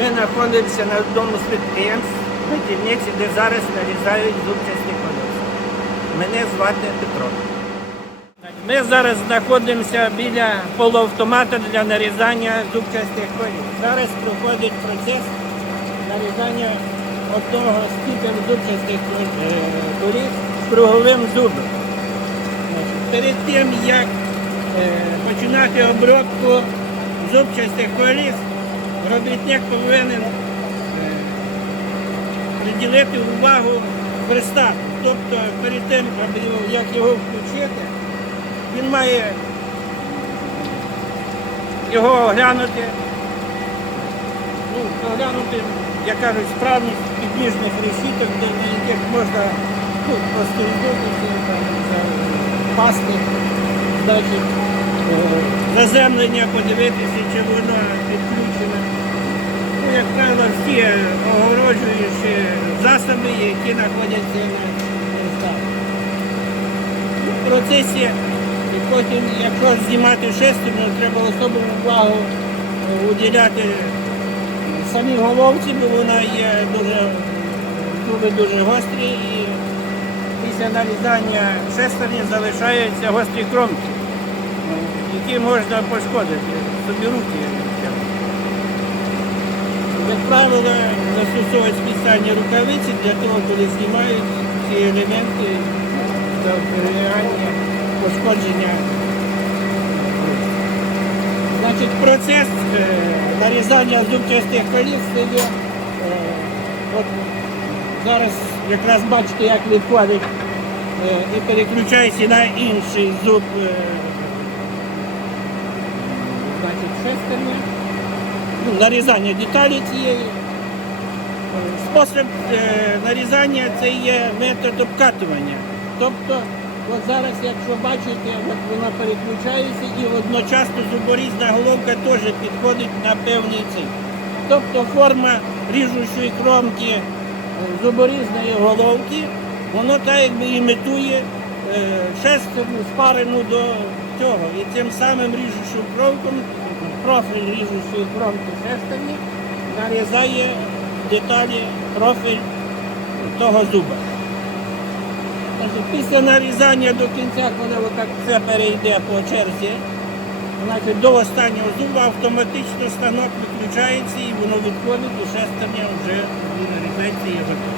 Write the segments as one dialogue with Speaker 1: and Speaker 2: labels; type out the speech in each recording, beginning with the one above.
Speaker 1: Ми знаходимося на одному з підприємств на дільниці, де зараз нарізають зубчасті колеса. Мене звати Петро. Ми зараз знаходимося біля полуавтомата для нарізання зубчастих коліс. Зараз проходить процес нарізання одного з типів зубчастих коліс круговим зубом. Перед тим, як е, починати обробку зубчастих коліс, робітник повинен е, приділити увагу хреста. Тобто перед тим, як його включити, він має його оглянути, ну, оглянути, як кажуть, справність підніжних решіток, де на яких можна ну, там, запасти, значить, заземлення подивитися, чи воно підключене. Ну, як правило, всі огороджуючі засоби, які знаходяться на хрестах. Ну, В процесі, і потім, якщо знімати шестерню, треба особливу увагу уділяти самій головці, бо вона є дуже, зуби дуже гострі і після нарізання шестерні залишаються гострі кромки, ну, які можна пошкодити собі руки. Як правило, застосовують спеціальні рукавиці для того, коли знімають ці елементи за запобігання пошкодження. Значить, процес е, нарізання зубчастих коліс це є. от зараз якраз бачите, як відходить е, і переключається на інший зуб. е, Значить, шестерня нарізання деталі цієї. Спосіб е, нарізання це є метод обкатування. Тобто, от зараз, якщо бачите, от вона переключається і одночасно зуборізна головка теж підходить на певний цей. Тобто форма ріжучої кромки е, зуборізної головки, воно так якби імітує е, шестерню спарену до цього. І цим самим ріжучим кромком, профіль ріжучої кромки шестерні нарізає деталі профіль того зуба. Після нарізання до кінця, коли отак все перейде по черзі, значить, до останнього зуба автоматично станок виключається і воно відходить, і шестерня вже нарізається і готова.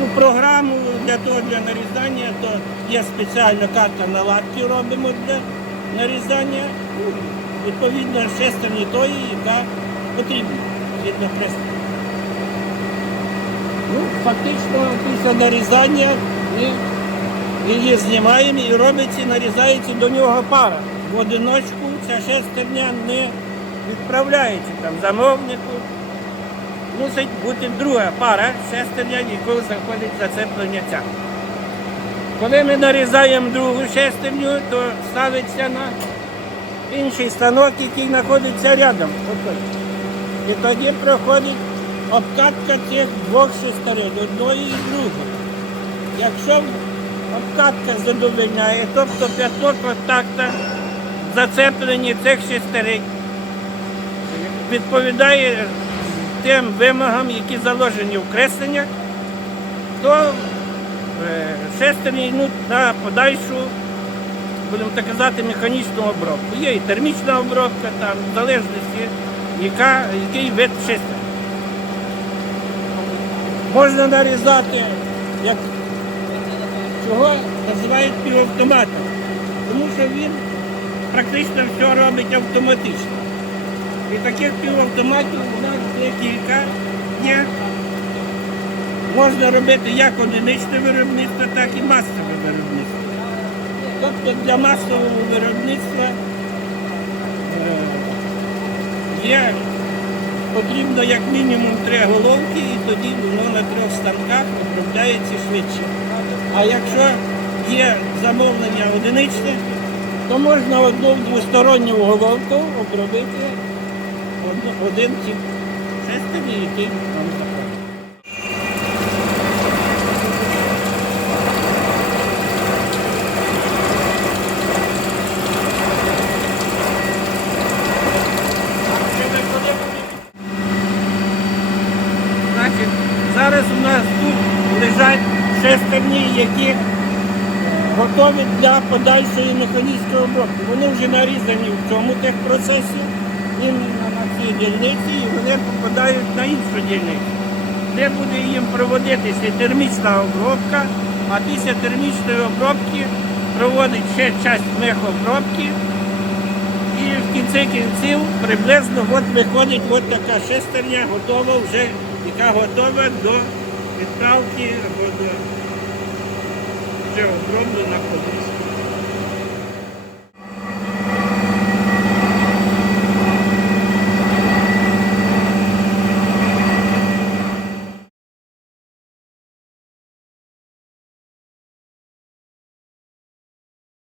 Speaker 1: Ну, програму для того для нарізання, то є спеціальна карта наладки робимо для нарізання. Відповідно шестерні тої, яка потрібна згідно пристрою. Ну, фактично після нарізання ми її знімаємо і робиться, нарізається до нього пара. В одиночку ця шестерня не відправляється там замовнику. Мусить бути друга пара шестерня, яку заходить зацеплення ця. Коли ми нарізаємо другу шестерню, то ставиться на інший станок, який знаходиться рядом. І тоді проходить обкатка цих двох шестерень, одної і другої. Якщо обкатка задовольняє, тобто п'ятно контакта зацеплені цих шестерень відповідає тим вимогам, які заложені в кресленнях, то е, шестерні йдуть на подальшу, будемо так казати, механічну обробку. Є і термічна обробка, там, в залежності, яка, який вид шестерні. Можна нарізати, як чого називають півавтоматом, тому що він практично все робить автоматично. І таких півавтоматів у нас є. Можна робити як одиничне виробництво, так і масове виробництво. Тобто для масового виробництва е, є потрібно як мінімум три головки, і тоді воно на трьох станках обробляється швидше. А якщо є замовлення одиничне, то можна одну двосторонню головку обробити один тип шестерні, який заходить. шестерні, які готові для подальшої механічної обробки. Вони вже нарізані в цьому техпроцесі, іменно на цій дільниці, і вони попадають на іншу дільницю, де буде їм проводитися термічна обробка, а після термічної обробки проводить ще часть мехобробки. І в кінці кінців приблизно от виходить от така шестерня, готова вже, яка готова до відправки або для вже оброблена колись.